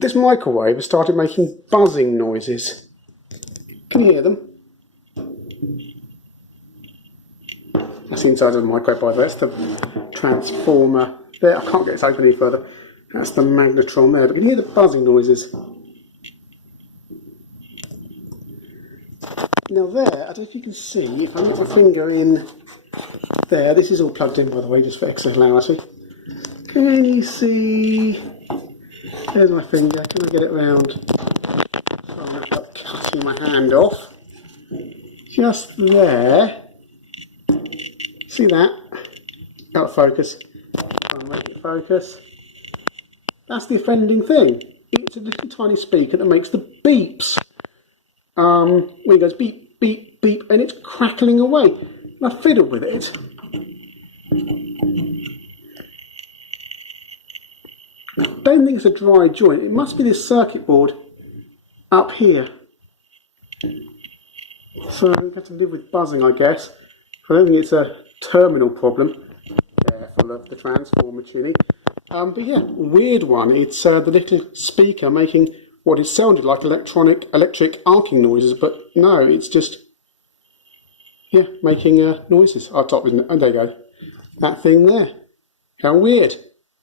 this microwave has started making buzzing noises. Can you hear them? That's the inside of the microwave, by the way. That's the transformer there. I can't get this open any further. That's the magnetron there. But can you hear the buzzing noises? Now there, I don't know if you can see, if I put my finger in there, this is all plugged in, by the way, just for extra clarity. Can you see? There's my finger. Can I get it round? So I'm going to start cutting my hand off. Just there. See that? Out of focus. Try and make it focus. That's the offending thing. It's a little tiny speaker that makes the beeps. When it goes beep, beep, beep, and it's crackling away. And I fiddled with it. I don't think it's a dry joint. It must be this circuit board up here. So I have to live with buzzing, I guess. I don't think it's a terminal problem. Careful of the transformer tuning. But yeah, weird one. It's the little speaker making what it sounded like electric arcing noises, but no, it's just, yeah, making noises. I'll top, isn't it? Oh, there you go. That thing there. How weird.